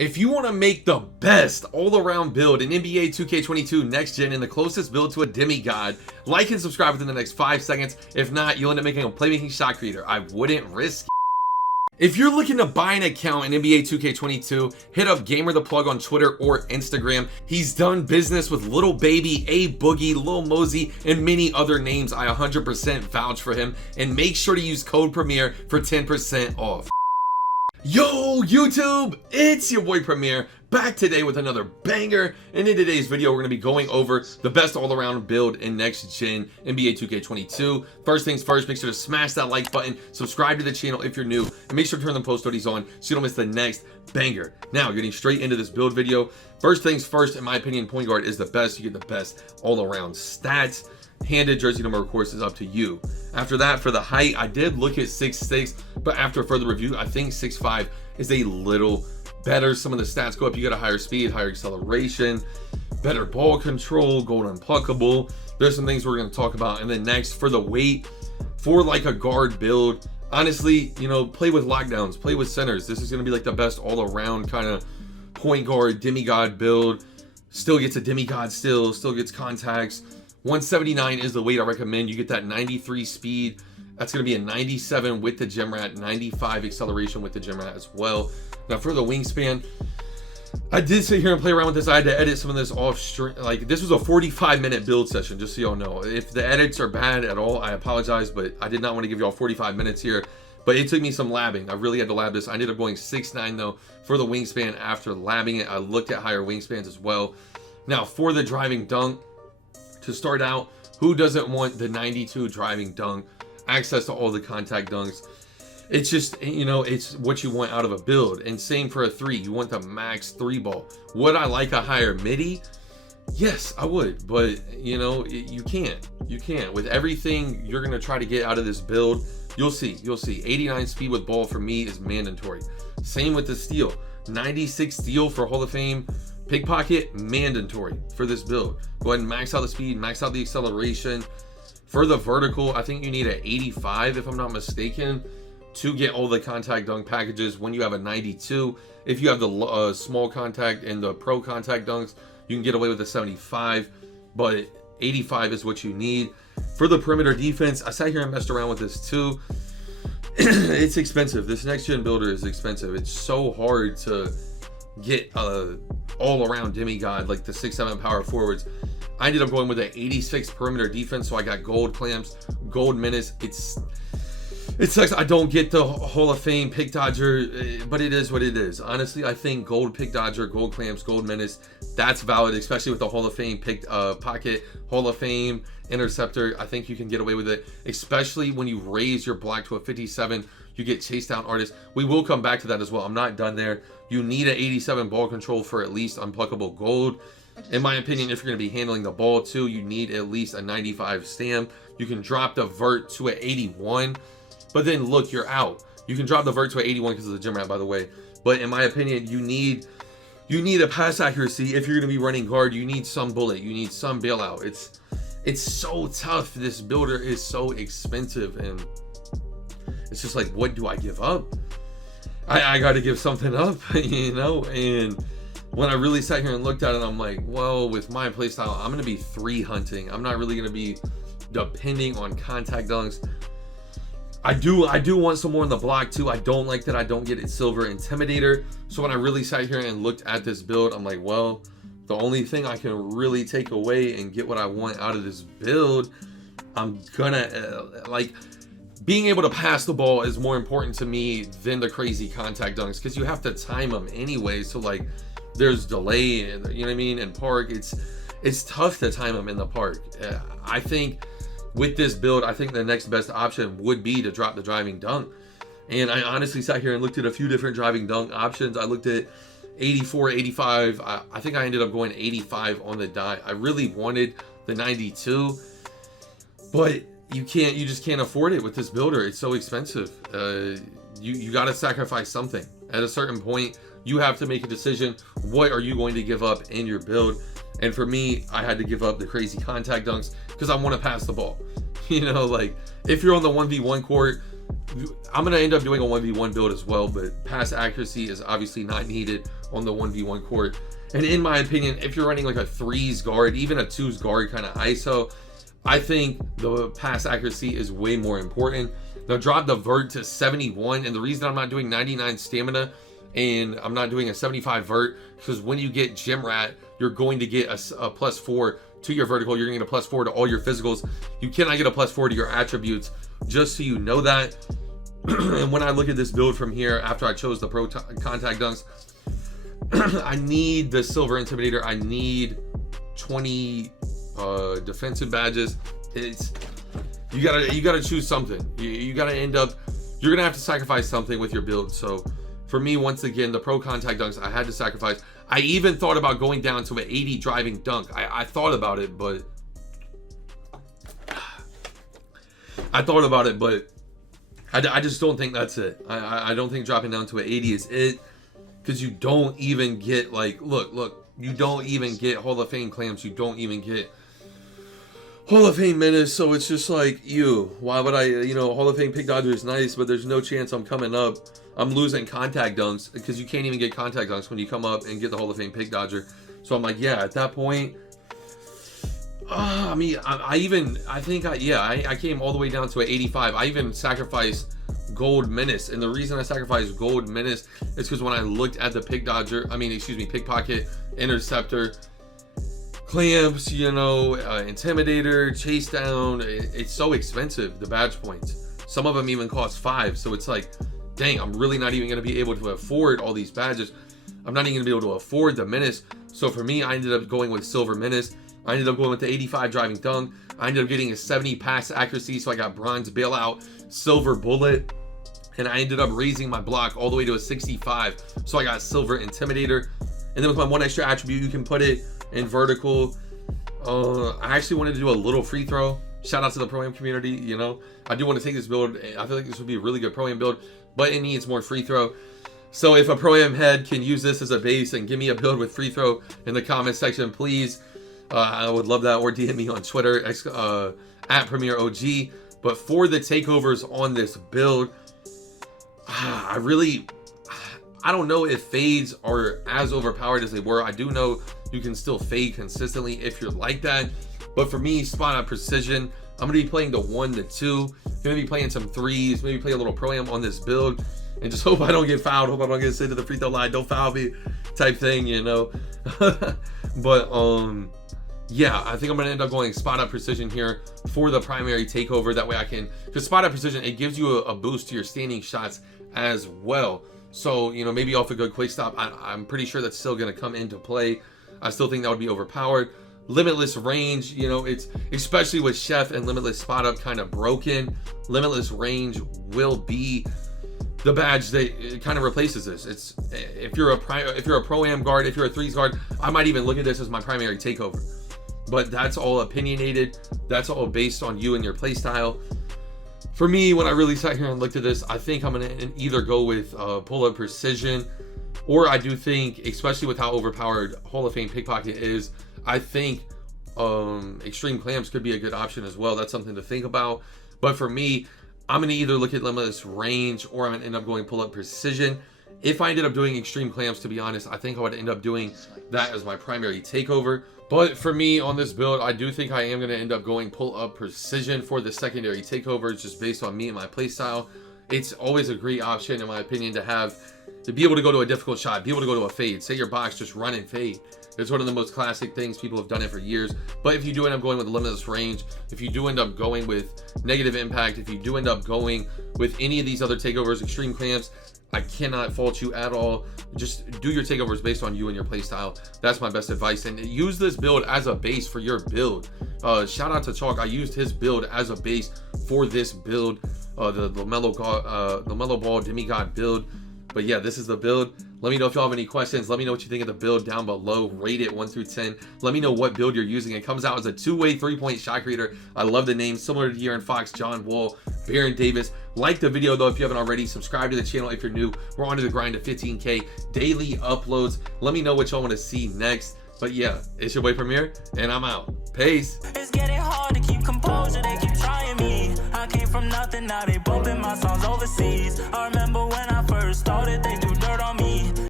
If you want to make the best all-around build in NBA 2K22 next gen and the closest build to a demigod, like and subscribe within the next 5 seconds. If not, you'll end up making a playmaking shot creator. I wouldn't risk it. If you're looking to buy an account in NBA 2K22, hit up Gamer the Plug on Twitter or Instagram. He's done business with Little Baby, A Boogie, Lil Mosey, and many other names. I 100% vouch for him, and make sure to use code Premier for 10% off. Yo YouTube, it's your boy Premier, back today with another banger, and in today's video we're going to be going over the best all-around build in next gen NBA 2K22. First things first, make sure to smash that like button, subscribe to the channel if you're new, and make sure to turn the post notifications on so you don't miss the next banger. Now getting straight into this build video. First things first, in my opinion, point guard is the best. You get the best all-around stats. Handed jersey number, of course, is up to you. After that, for the height, I did look at 6'6", but after further review, I think 6'5" is a little better. Some of the stats go up. You got a higher speed, higher acceleration, better ball control, gold unpluckable. There's some things we're going to talk about. And then next, for the weight, for like a guard build, honestly, you know, play with lockdowns, play with centers. This is going to be like the best all-around kind of point guard demigod build. Still gets a demigod, still gets contacts. 179 is the weight I recommend. You get that 93 speed. That's going to be a 97 with the gem rat, 95 acceleration with the gem rat as well. Now for the wingspan, I did sit here and play around with this. I had to edit some of this off stream. Like, this was a 45-minute build session, just so y'all know. If the edits are bad at all, I apologize, but I did not want to give y'all 45 minutes here. But it took me some labbing. I really had to lab this. I ended up going 6'9" though for the wingspan. After labbing it, I looked at higher wingspans as well. Now for the driving dunk, to start out, who doesn't want the 92 driving dunk, access to all the contact dunks? It's just, you know, it's what you want out of a build. And same for a 3, you want the max 3 ball. Would I like a higher midi? Yes, I would, but you know, you can't with everything you're gonna try to get out of this build. You'll see 89 speed with ball for me is mandatory. Same with the steal, 96 steal for Hall of Fame pickpocket, mandatory for this build. Go ahead and max out the speed, max out the acceleration. For the vertical, I think you need an 85 if I'm not mistaken to get all the contact dunk packages. When you have a 92, if you have the small contact and the pro contact dunks, you can get away with a 75, but 85 is what you need. For the perimeter defense, I sat here and messed around with this too. It's expensive. This next gen builder is expensive. It's so hard to get all-around demigod like the 6'7" power forwards. I ended up going with an 86 perimeter defense, so I got gold clamps, gold menace. It sucks I don't get the Hall of Fame pick dodger, but it is what it is. Honestly, I think gold pick dodger, gold clamps, gold menace, that's valid, especially with the Hall of Fame pick pocket, Hall of Fame interceptor. I think you can get away with it, especially when you raise your block to a 57. You get chase down artists. We will come back to that as well. I'm not done there. You need an 87 ball control for at least unpluckable gold. In my opinion, if you're going to be handling the ball too, you need at least a 95 stamp. You can drop the vert to an 81, but then look, you're out. You can drop the vert to an 81 because of the gem rat, by the way. But in my opinion, you need a pass accuracy. If you're going to be running guard, you need some bullet. You need some bailout. It's so tough. This builder is so expensive, and it's just like, what do I give up? I got to give something up, you know? And when I really sat here and looked at it, I'm like, well, with my playstyle, I'm going to be 3 hunting. I'm not really going to be depending on contact dunks. I do want some more in the block too. I don't like that I don't get it silver intimidator. So when I really sat here and looked at this build, I'm like, well, the only thing I can really take away and get what I want out of this build, I'm gonna like, being able to pass the ball is more important to me than the crazy contact dunks, because you have to time them anyway. So like, there's delay, and you know what I mean. In park, it's tough to time them in the park. I think with this build, I think the next best option would be to drop the driving dunk. And I honestly sat here and looked at a few different driving dunk options. I looked at 84, 85. I think I ended up going 85 on the dot. I really wanted the 92, but you just can't afford it with this builder. It's so expensive. You got to sacrifice something. At a certain point, you have to make a decision. What are you going to give up in your build? And for me, I had to give up the crazy contact dunks because I want to pass the ball. You know, like, if you're on the 1v1 court, I'm going to end up doing a 1v1 build as well, but pass accuracy is obviously not needed on the 1v1 court. And in my opinion, if you're running like a 3s guard, even a 2s guard kind of ISO, I think the pass accuracy is way more important. Now drop the vert to 71, and the reason I'm not doing 99 stamina and I'm not doing a 75 vert, because when you get gym rat, you're going to get a +4 to your vertical, you're gonna get a +4 to all your physicals. You cannot get a +4 to your attributes, just so you know that. And when I look at this build from here, after I chose the pro contact dunks, I need the silver intimidator, I need 20 defensive badges. It's you gotta choose something. You gotta end up, you're gonna have to sacrifice something with your build. So for me, once again, the pro contact dunks, I had to sacrifice. I even thought about going down to an 80 driving dunk. I thought about it, but I just don't think that's it. I don't think dropping down to an 80 is it, because you don't even get, like, look, you don't even get Hall of Fame clamps, you don't even get Hall of Fame menace. So it's just like, why would I, Hall of Fame pick dodger is nice, but there's no chance I'm coming up. I'm losing contact dunks, because you can't even get contact dunks when you come up and get the Hall of Fame pick dodger. So I'm like, yeah, at that point, I mean, I came all the way down to an 85. I even sacrificed gold menace, and the reason I sacrificed gold menace is because when I looked at the pickpocket, interceptor, clamps, intimidator, chase down, it's so expensive, the badge points. Some of them even cost 5, so it's like, dang, I'm really not even going to be able to afford all these badges. I'm not even going to be able to afford the menace. So for me, I ended up going with silver menace. I ended up going with the 85 driving dunk. I ended up getting a 70 pass accuracy, so I got bronze bailout, silver bullet, and I ended up raising my block all the way to a 65, so I got silver intimidator. And then with my one extra attribute, you can put it in vertical. I actually wanted to do a little free throw. Shout out to the pro-am community. I do want to take this build. I feel like this would be a really good pro-am build, but it needs more free throw. So if a pro-am head can use this as a base and give me a build with free throw in the comment section, please, I would love that. Or DM me on Twitter at PremierOG. But for the takeovers on this build, I don't know if fades are as overpowered as they were. I do know you can still fade consistently if you're like that. But for me, spot on precision, I'm going to be playing the 1 to 2. Going to be playing some 3s, maybe play a little pro-am on this build, and just hope I don't get fouled, hope I don't get sent to the free throw line, don't foul me type thing, But yeah, I think I'm going to end up going spot up precision here for the primary takeover. That way I can, because spot up precision, it gives you a boost to your standing shots as well. So, maybe off a good quick stop, I'm pretty sure that's still going to come into play. I still think that would be overpowered. Limitless range, it's, especially with Chef and limitless spot up kind of broken, limitless range will be the badge that kind of replaces this. It's, if you're a pro-am guard, if you're a 3s guard, I might even look at this as my primary takeover. But that's all opinionated. That's all based on you and your play style. For me, when I really sat here and looked at this, I think I'm going to either go with pull-up precision, or I do think, especially with how overpowered Hall of Fame pickpocket is, I think extreme clamps could be a good option as well. That's something to think about. But for me, I'm going to either look at limitless range, or I'm going to end up going pull-up precision. If I ended up doing extreme clamps, to be honest, I think I would end up doing that as my primary takeover. But for me on this build, I do think I am going to end up going pull-up precision for the secondary takeover, just based on me and my playstyle. It's always a great option, in my opinion, to be able to go to a difficult shot, be able to go to a fade. Say your box, just run and fade. It's one of the most classic things. People have done it for years. But if you do end up going with limitless range, if you do end up going with negative impact, if you do end up going with any of these other takeovers, extreme clamps, I cannot fault you at all. Just do your takeovers based on you and your playstyle. That's my best advice. And use this build as a base for your build. Shout out to Chalk. I used his build as a base for this build. The LaMelo Ball Demigod build. But yeah, this is the build. Let me know if y'all have any questions. Let me know what you think of the build down below. Rate it 1 through 10. Let me know what build you're using. It comes out as a 2-way 3-point shot creator. I love the name, similar to De'Aaron Fox, John Wall, Baron Davis. Like the video though if you haven't already. Subscribe to the channel if you're new. We're on to the grind to 15K daily uploads. Let me know what y'all want to see next. But yeah, it's your boy Premier, and I'm out. Peace. It's getting hard to keep composure. They keep trying me. came from nothing, now they bumping my songs overseas. I remember when I first started, they do